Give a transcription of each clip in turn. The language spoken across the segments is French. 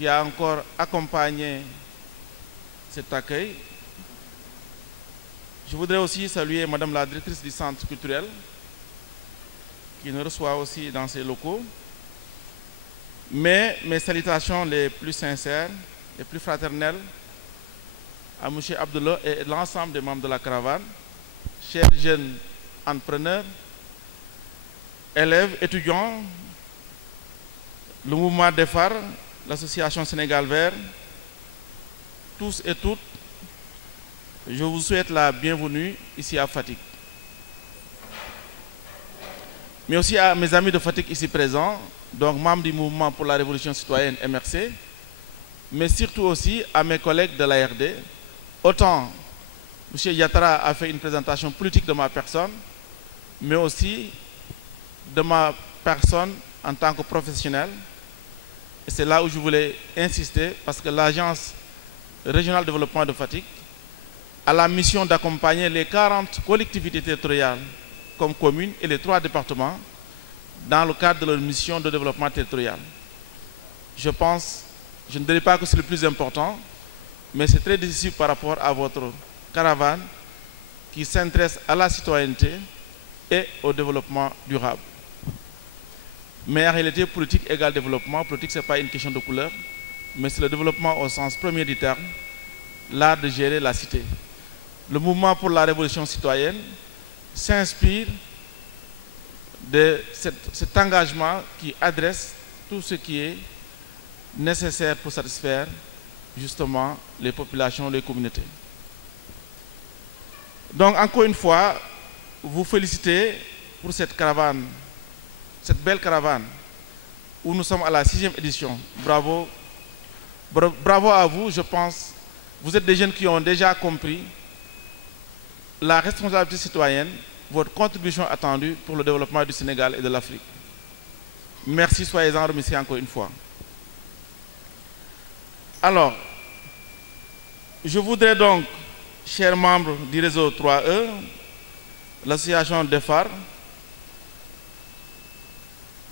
qui a encore accompagné cet accueil. Je voudrais aussi saluer Madame la directrice du centre culturel, qui nous reçoit aussi dans ses locaux. Mais mes salutations les plus sincères, les plus fraternelles à M. Abdullah et l'ensemble des membres de la caravane, chers jeunes entrepreneurs, élèves, étudiants, le mouvement des phares, l'association Sénégal Vert, tous et toutes, je vous souhaite la bienvenue ici à Fatick. Mais aussi à mes amis de Fatick ici présents, donc membres du mouvement pour la révolution citoyenne MRC, mais surtout aussi à mes collègues de l'ARD. Autant M. Yatara a fait une présentation politique de ma personne, mais aussi de ma personne en tant que professionnel. Et c'est là où je voulais insister, parce que l'Agence régionale de développement de Fatick a la mission d'accompagner les 40 collectivités territoriales comme communes et les 3 départements dans le cadre de leur mission de développement territorial. Je pense, je ne dirais pas que c'est le plus important, mais c'est très décisif par rapport à votre caravane qui s'intéresse à la citoyenneté et au développement durable. Mais en réalité, politique égale développement. Politique, ce n'est pas une question de couleur, mais c'est le développement au sens premier du terme, l'art de gérer la cité. Le mouvement pour la révolution citoyenne s'inspire de cet engagement qui adresse tout ce qui est nécessaire pour satisfaire justement les populations, les communautés. Donc encore une fois, vous félicitez pour cette caravane, cette belle caravane où nous sommes à la 6e édition. Bravo. Bravo à vous, je pense. Vous êtes des jeunes qui ont déjà compris la responsabilité citoyenne, votre contribution attendue pour le développement du Sénégal et de l'Afrique. Merci, soyez-en remerciés encore une fois. Alors, je voudrais donc, chers membres du réseau 3E, l'association des phares,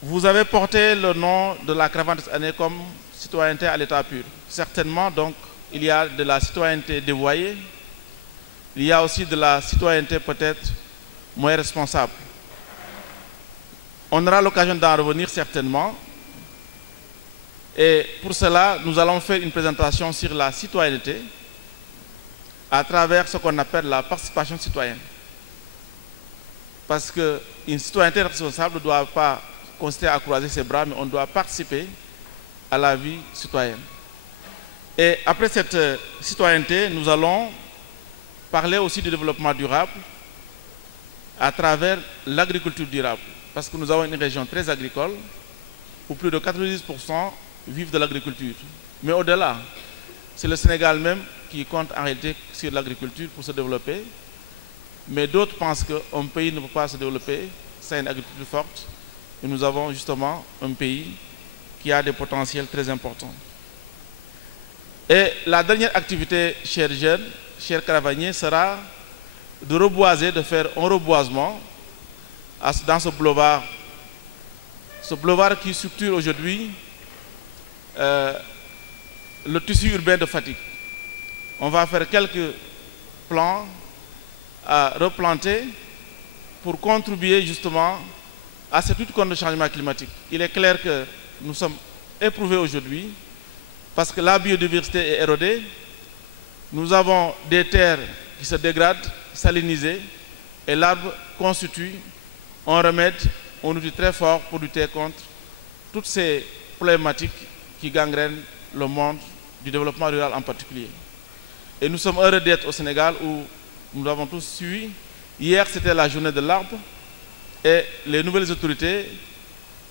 vous avez porté le nom de la caravane de cette année comme citoyenneté à l'état pur. Certainement, donc, il y a de la citoyenneté dévoyée, il y a aussi de la citoyenneté peut-être moins responsable. On aura l'occasion d'en revenir certainement. Et pour cela, nous allons faire une présentation sur la citoyenneté à travers ce qu'on appelle la participation citoyenne. Parce qu'une citoyenneté responsable ne doit pas consister à croiser ses bras, mais on doit participer à la vie citoyenne. Et après cette citoyenneté, nous allons parler aussi du développement durable à travers l'agriculture durable. Parce que nous avons une région très agricole où plus de 90% vivent de l'agriculture. Mais au-delà, c'est le Sénégal même qui compte en réalité sur l'agriculture pour se développer. Mais d'autres pensent qu'un pays ne peut pas se développer sans une agriculture forte. Et nous avons justement un pays qui a des potentiels très importants. Et la dernière activité, chers jeunes, chers caravaniers, sera de reboiser, de faire un reboisement dans ce boulevard. Ce boulevard qui structure aujourd'hui le tissu urbain de Fatick. On va faire quelques plans à replanter pour contribuer justement à cette lutte contre le changement climatique. Il est clair que nous sommes éprouvés aujourd'hui parce que la biodiversité est érodée. Nous avons des terres qui se dégradent, salinisées, et l'arbre constitue un remède, un outil très fort pour lutter contre toutes ces problématiques qui gangrènent le monde du développement rural en particulier. Et nous sommes heureux d'être au Sénégal où nous avons tous suivi. Hier, c'était la journée de l'arbre et les nouvelles autorités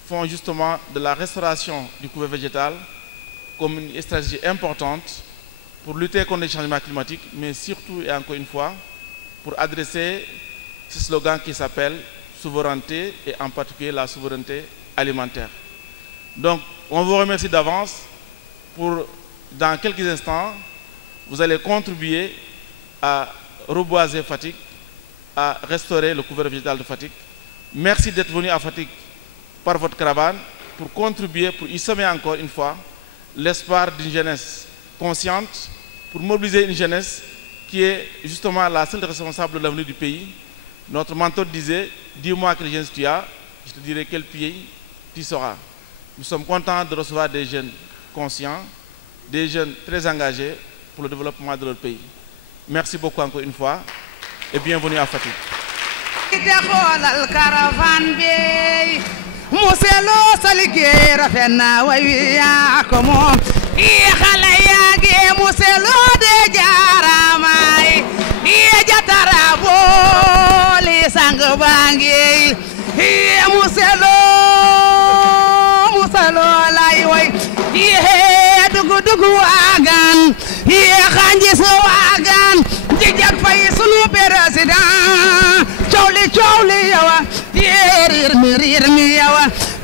font justement de la restauration du couvert végétal comme une stratégie importante pour lutter contre les changements climatiques, mais surtout et encore une fois, pour adresser ce slogan qui s'appelle souveraineté et en particulier la souveraineté alimentaire. Donc, on vous remercie d'avance pour, dans quelques instants, vous allez contribuer à reboiser Fatick, à restaurer le couvert végétal de Fatick. Merci d'être venu à Fatick par votre caravane pour contribuer, pour y semer encore une fois l'espoir d'une jeunesse consciente, pour mobiliser une jeunesse qui est justement la seule responsable de l'avenir du pays. Notre mentor disait, dis-moi quelle jeunesse tu as, je te dirai quel pays tu seras. Nous sommes contents de recevoir des jeunes conscients, des jeunes très engagés pour le développement de leur pays. Merci beaucoup encore une fois et bienvenue à Fatick.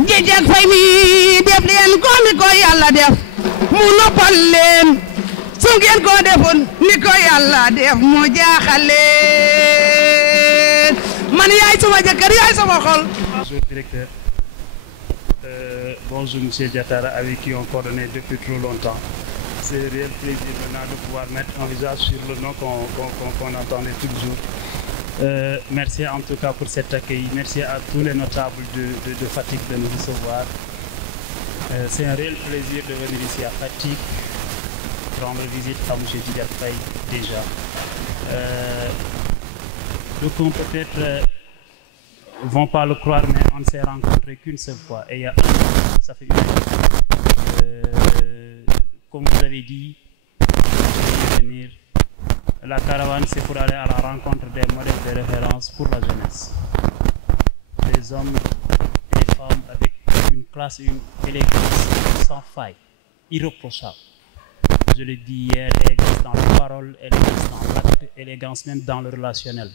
Jijak fay mi def leen ko ni ko Yàlla def mu noppal leen su ngeen ko defoon ni ko Yàlla def mu jaaxal leen man yaay sama jëkkër yaay sama xol. Bonjour directeur, bonjour monsieur Diatara avec qui on coordonnait depuis trop longtemps. C'est un réel plaisir maintenant de pouvoir mettre un visage sur le nom qu'on entendait toujours. Merci en tout cas pour cet accueil. Merci à tous les notables de Fatick de nous recevoir. C'est un réel plaisir de venir ici à Fatick, rendre visite à M. Djidiack Faye déjà. Donc peut-être vont pas le croire, mais on ne s'est rencontrés qu'une seule fois. Et il y a un an, ça fait une année. Comme vous avez dit, je vais venir. La caravane, c'est pour aller à la rencontre des modèles de référence pour la jeunesse. Des hommes et des femmes avec une classe et une élégance sans faille, irréprochable. Je l'ai dit hier, élégance dans la parole, élégance dans l'acte, élégance même dans le relationnel.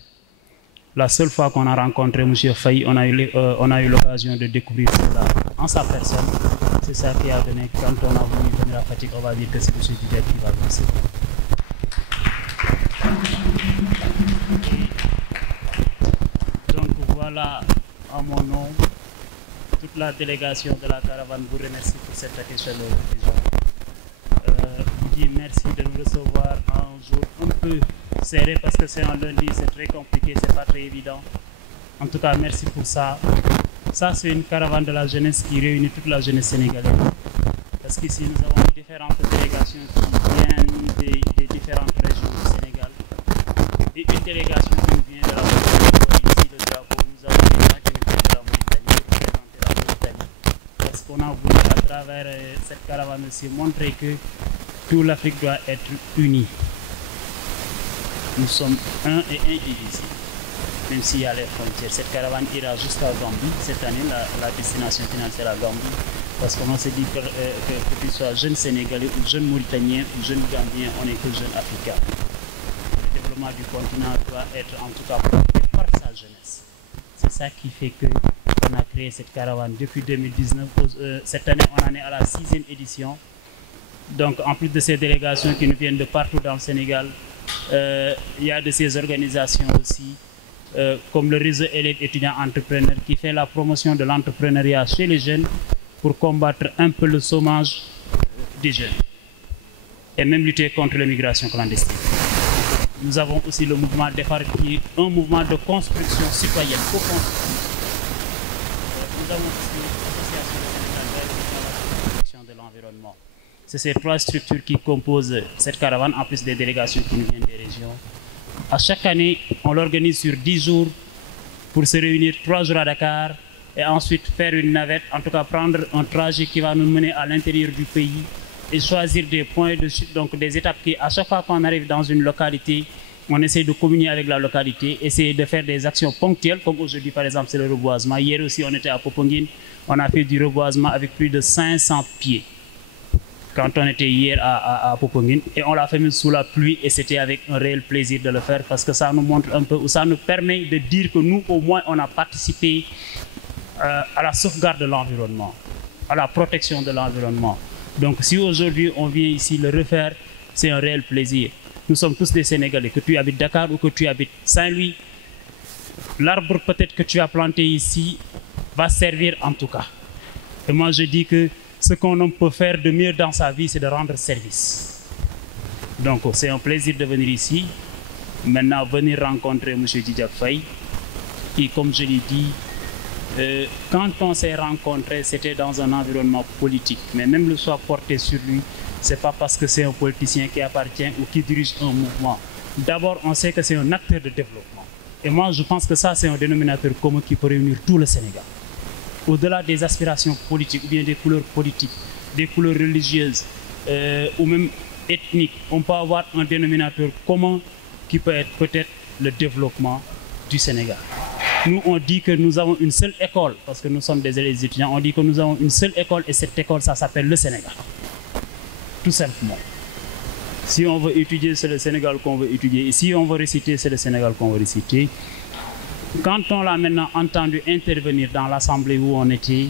La seule fois qu'on a rencontré M. Faye, on a eu l'occasion de découvrir cela en sa personne. C'est ça qui a donné, quand on a voulu venir à Fatick, on va dire que c'est M. Djidiack qui va venir. Donc voilà, à mon nom, toute la délégation de la caravane vous remercie pour cette accueil chaleureux déjà. Vous dit merci de nous recevoir un jour un peu serré parce que c'est un lundi, c'est très compliqué, c'est pas très évident. En tout cas, merci pour ça. Ça, c'est une caravane de la jeunesse qui réunit toute la jeunesse sénégalaise. Parce qu'ici, nous avons différentes délégations qui viennent des différentes régions du Sénégal. Et une délégation qui nous vient de la Mauritanie, ici le drapeau, nous avons des gens qui nous viennent de la Mauritanie, représenter la Mauritanie. Parce qu'on a voulu à travers cette caravane aussi montrer que toute l'Afrique doit être unie. Nous sommes un et indivisibles, même s'il y a les frontières. Cette caravane ira jusqu'à Gambie. Cette année, la destination finale sera Gambie. Parce qu'on s'est dit que tu sois jeune Sénégalais ou jeune Mauritanien ou jeune Gambien, on n'est que jeune Africain. Le développement du continent doit être en tout cas porté par sa jeunesse. C'est ça qui fait qu'on a créé cette caravane depuis 2019. Cette année, on en est à la 6e édition. Donc, en plus de ces délégations qui nous viennent de partout dans le Sénégal, il y a de ces organisations aussi, comme le réseau élèves étudiants entrepreneurs qui fait la promotion de l'entrepreneuriat chez les jeunes pour combattre un peu le chômage des jeunes et même lutter contre l'immigration clandestine. Nous avons aussi le mouvement DEFAR qui est un mouvement de construction citoyenne. Nous avons aussi l'association sénégalaise de la protection de l'environnement. C'est ces trois structures qui composent cette caravane, en plus des délégations qui nous viennent des régions. À chaque année, on l'organise sur 10 jours pour se réunir 3 jours à Dakar et ensuite faire une navette, en tout cas prendre un trajet qui va nous mener à l'intérieur du pays et choisir des points de chute, donc des étapes qui, à chaque fois qu'on arrive dans une localité, on essaie de communier avec la localité, essayer de faire des actions ponctuelles, comme aujourd'hui par exemple c'est le reboisement. Hier aussi on était à Popenguine, on a fait du reboisement avec plus de 500 pieds. Quand on était hier à Popenguine, et on l'a fait même sous la pluie, et c'était avec un réel plaisir de le faire, parce que ça nous montre un peu, ou ça nous permet de dire que nous au moins on a participé à la sauvegarde de l'environnement, à la protection de l'environnement. Donc si aujourd'hui on vient ici le refaire, c'est un réel plaisir. Nous sommes tous des Sénégalais, que tu habites Dakar ou que tu habites Saint-Louis. L'arbre peut-être que tu as planté ici va servir en tout cas. Et moi je dis que ce qu'un homme peut faire de mieux dans sa vie, c'est de rendre service. Donc c'est un plaisir de venir ici. Maintenant, venir rencontrer M. Djidjak Faye, qui, comme je l'ai dit, quand on s'est rencontrés, c'était dans un environnement politique. Mais même le choix porté sur lui, ce n'est pas parce que c'est un politicien qui appartient ou qui dirige un mouvement. D'abord, on sait que c'est un acteur de développement. Et moi, je pense que ça, c'est un dénominateur commun qui peut réunir tout le Sénégal. Au-delà des aspirations politiques, ou bien des couleurs politiques, des couleurs religieuses, ou même ethniques, on peut avoir un dénominateur commun qui peut être peut-être le développement du Sénégal. Nous, on dit que nous avons une seule école, parce que nous sommes des élèves étudiants, on dit que nous avons une seule école, et cette école, ça s'appelle le Sénégal. Tout simplement. Si on veut étudier, c'est le Sénégal qu'on veut étudier. Et si on veut réciter, c'est le Sénégal qu'on veut réciter. Quand on l'a maintenant entendu intervenir dans l'assemblée où on était,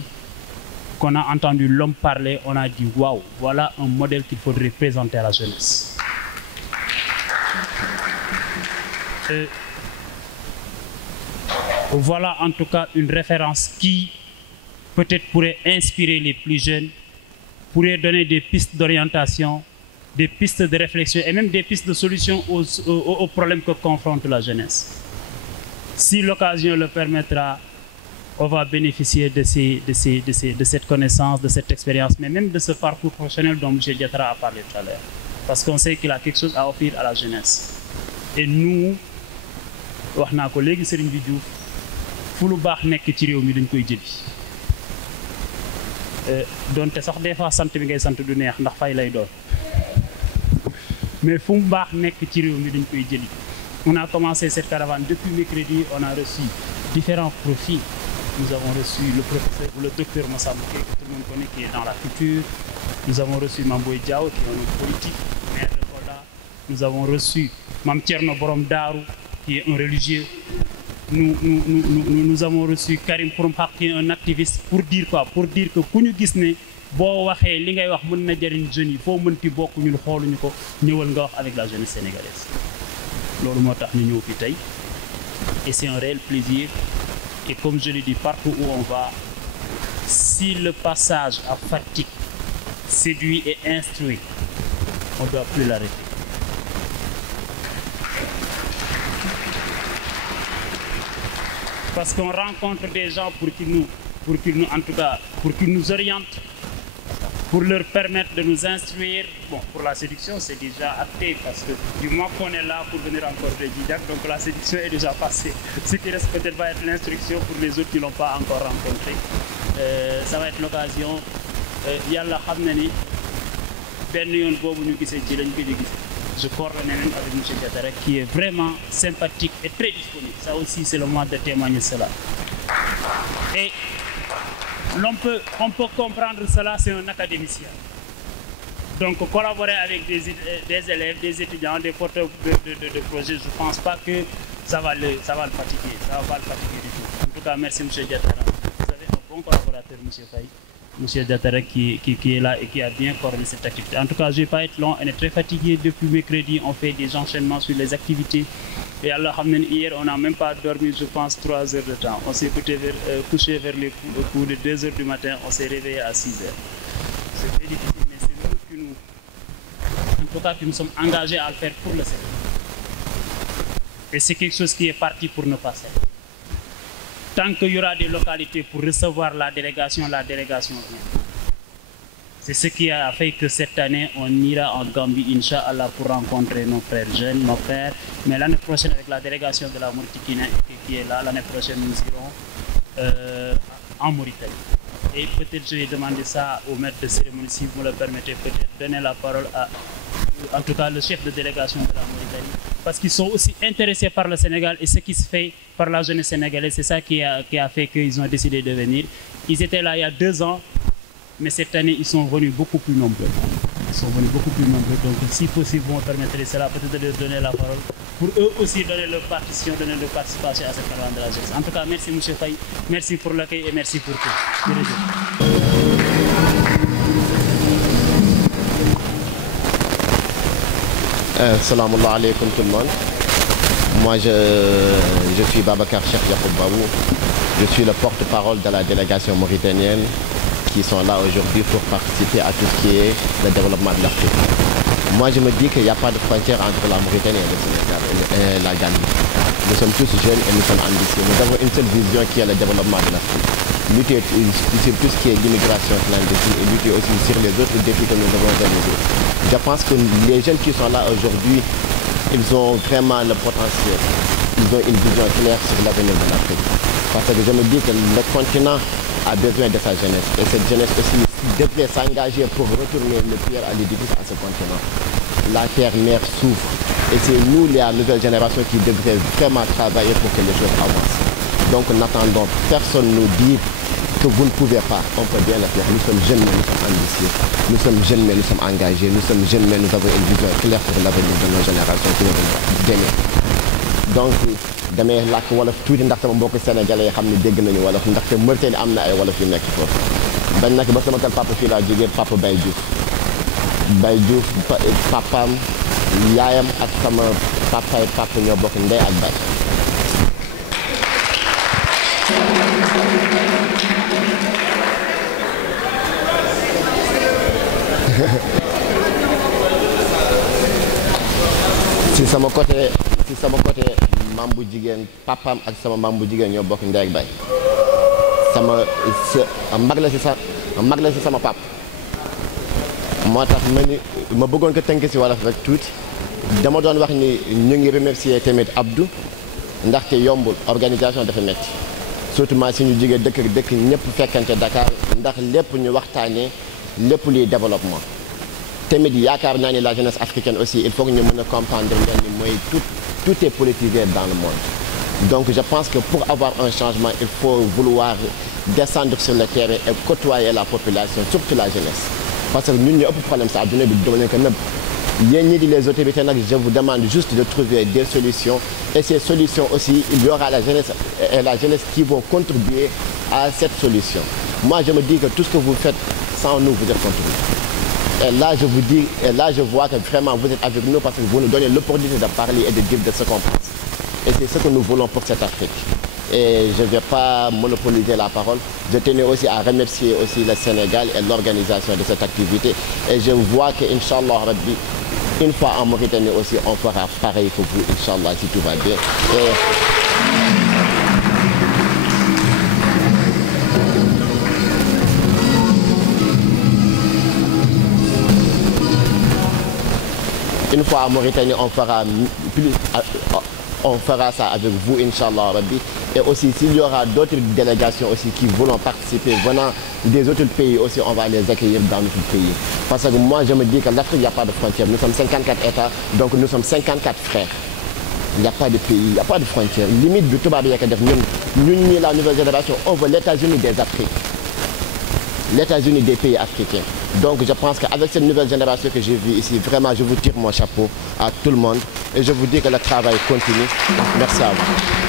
qu'on a entendu l'homme parler, on a dit « Waouh, voilà un modèle qu'il faudrait présenter à la jeunesse ». Voilà en tout cas une référence qui peut-être pourrait inspirer les plus jeunes, pourrait donner des pistes d'orientation, des pistes de réflexion et même des pistes de solution aux problèmes que confronte la jeunesse. Si l'occasion le permettra, on va bénéficier de cette connaissance, de cette expérience, mais même de ce parcours professionnel dont M. Diatara a parlé tout à l'heure. Parce qu'on sait qu'il a quelque chose à offrir à la jeunesse. Et nous, wax naa ko léegi Serigne bi Diouf fu lu baax nekk ci réew mi dañ koy jëli donte sax des fois sant bi ngay sant du neex ndax fay lay doon mais fu mu baax nekk ci réew mi dañ koy jëli. On a commencé cette caravane depuis mercredi, on a reçu différents profils. Nous avons reçu le professeur ou le docteur Massamba que tout le monde connaît qui est dans la culture. Nous avons reçu Mamboy Diao qui est un homme politique, maire de Kolda. Nous avons reçu Mam Thierno Borom Darou qui est un religieux. Nous avons reçu Karim Xurum Xaq qui est un activiste. Pour dire quoi? Pour dire que ku ñu gis ne boo waxee li ngay wax mën na jëriñ jeunes yi foo mënti bokk ñun xooluñu ko ñëwal nga wax avec la jeunesse sénégalaise. Loolu moo tax ñu ñëw fi tey et c'est un réel plaisir et comme je l'ai dit partout où on va, si le passage à Fatick séduit et instruit, on ne doit plus l'arrêter. Parce qu'on rencontre des gens pour qu'ils nous orientent, pour leur permettre de nous instruire. Bon, pour la séduction, c'est déjà acté, parce que du moment qu'on est là pour venir encore de Djidjak, donc la séduction est déjà passée. Ce qui reste peut-être va être l'instruction pour les autres qui ne l'ont pas encore rencontré. Ça va être l'occasion. Yalla xamna ni ben yoon bobu ñu gisé ci lañ ko di gis. Je coordonne même avec M. Diatara qui est vraiment sympathique et très disponible. Ça aussi, c'est le moment de témoigner cela. Et on peut comprendre cela, c'est un académicien. Donc collaborer avec des élèves, des étudiants, des porteurs de projets, je ne pense pas que ça va le fatiguer. Ça ne va pas le fatiguer du tout. En tout cas, merci M. Diatara. Vous avez un bon collaborateur, M. Faye. M. Diatara qui est là et qui a bien coordonné cette activité. En tout cas, je ne vais pas être long, on est très fatigué depuis mercredi, on fait des enchaînements sur les activités. Et Allah, hier, on n'a même pas dormi, je pense, 3 heures de temps. On s'est couché vers les coups de 2 heures du matin, on s'est réveillé à 6 heures. C'est très difficile, mais c'est nous qui nous sommes engagés à le faire pour le Sénégal. Et c'est quelque chose qui est parti pour ne pas faire. Tant qu'il y aura des localités pour recevoir la délégation vient. C'est ce qui a fait que cette année, on ira en Gambie, Inch'Allah, pour rencontrer nos frères jeunes, nos pères. Mais l'année prochaine, avec la délégation de la Mauritanie qui est là, l'année prochaine, nous irons en Mauritanie. Et peut-être je vais demander ça au maître de cérémonie, si vous le permettez, peut-être donner la parole à, en tout cas, le chef de délégation de la Mauritanie. Parce qu'ils sont aussi intéressés par le Sénégal et ce qui se fait par la jeunesse sénégalaise, c'est ça qui a fait qu'ils ont décidé de venir. Ils étaient là il y a 2 ans, mais cette année, ils sont venus beaucoup plus nombreux. Donc, si possible, vous me permettrez cela, peut-être de leur donner la parole, pour eux aussi donner leur participation à cette caravane de la jeunesse. En tout cas, merci M. Faye, merci pour l'accueil et merci pour tout. Salam alaikum tout le monde. Moi, je suis Babacar Cheikh Yacoub Babou. Je suis le porte-parole de la délégation mauritanienne qui sont là aujourd'hui pour participer à tout ce qui est le développement de l'Afrique. Moi, je me dis qu'il n'y a pas de frontière entre la Mauritanie et le Sénégal et la Gambie. Nous sommes tous jeunes et nous sommes ambitieux. Nous avons une seule vision qui est le développement de l'Afrique. Lutter sur tout ce qui est l'immigration clandestine et lutter aussi sur les autres défis que nous avons réalisés. Je pense que les jeunes qui sont là aujourd'hui, ils ont vraiment le potentiel. Ils ont une vision claire sur l'avenir de l'Afrique. Parce que je me dis que le continent a besoin de sa jeunesse. Et cette jeunesse aussi devrait s'engager pour retourner le pierre à l'édifice à ce continent. La terre-mère souffre. Et c'est nous, la nouvelle génération, qui devrait vraiment travailler pour que les choses avancent. Donc n'attendons personne nous dire que vous ne pouvez pas. On peut bien le faire. Nous sommes jeunes, mais nous sommes ambitieux. Nous sommes jeunes, mais nous sommes engagés. Nous sommes jeunes, mais nous avons une vision claire pour l'avenir de nos générations qui vont gagner. Donc damay làkk wolof tuuti ndax sama mbokk sénégalais yi xam ne dégg nañu wolof ndaxte Mauritanie am na ay wolof yu nekk foofu. bañ nag ba sama kër papa fii laa jógee papa Baye Diouf. Baye Diouf papaam yaayam ak sama papa ñoo bokk ndey ak baay. si sama côté maam bu jigéen papaam ak sama maam bu jigéen ñoo bokk ndey ak baay. mag la si sama pap moo tax ma bëggoon ko tënk si wolof rek tuuti dama doon wax ni ñu ngi remercier tamit Abdou ndaxte yombul organisation dafa metti surtout si ñu jógee dëkk ñëpp fekkante Dakar ndax lépp ñu waxtaanee lépp luy développement tamit yaakaar naa ni la jeunesse africaine aussi il faut que ñu mën a comprendre leen ni mooy tout est politisé dans le monde. Donc je pense que pour avoir un changement il faut vouloir descendre sur le terrain et côtoyer la population, surtout la jeunesse. Parce que nous avons un problème ça donné du domaine que même les autorités, je vous demande juste de trouver des solutions et ces solutions aussi, il y aura la jeunesse qui vont contribuer à cette solution. Moi je me dis que tout ce que vous faites sans nous, vous êtes contre nous. Et là je vois que vraiment vous êtes avec nous parce que vous nous donnez l'opportunité de parler et de dire de ce qu'on pense. Et c'est ce que nous voulons pour cette Afrique. Et je ne vais pas monopoliser la parole. Je tenais aussi à remercier aussi le Sénégal et l'organisation de cette activité. Et je vois qu'Inch'Allah Rabbi, une fois en Mauritanie aussi, on fera pareil pour vous, Inch'Allah, si tout va bien. Une fois en Mauritanie, on fera ça avec vous, Inch'Allah Rabbi. Et aussi, s'il y aura d'autres délégations aussi qui voulont participer, venant des autres pays aussi, on va les accueillir dans notre pays. Parce que moi, je me dis que l'Afrique, il n'y a pas de frontières. Nous sommes 54 États, donc nous sommes 54 frères. Il n'y a pas de pays, il n'y a pas de frontières. Limite du tout, nous, la nouvelle génération, on veut l'États-Unis des Afriques. L'États-Unis des pays africains. Donc je pense qu'avec cette nouvelle génération que j'ai vue ici, vraiment je vous tire mon chapeau à tout le monde et je vous dis que le travail continue. Merci à vous.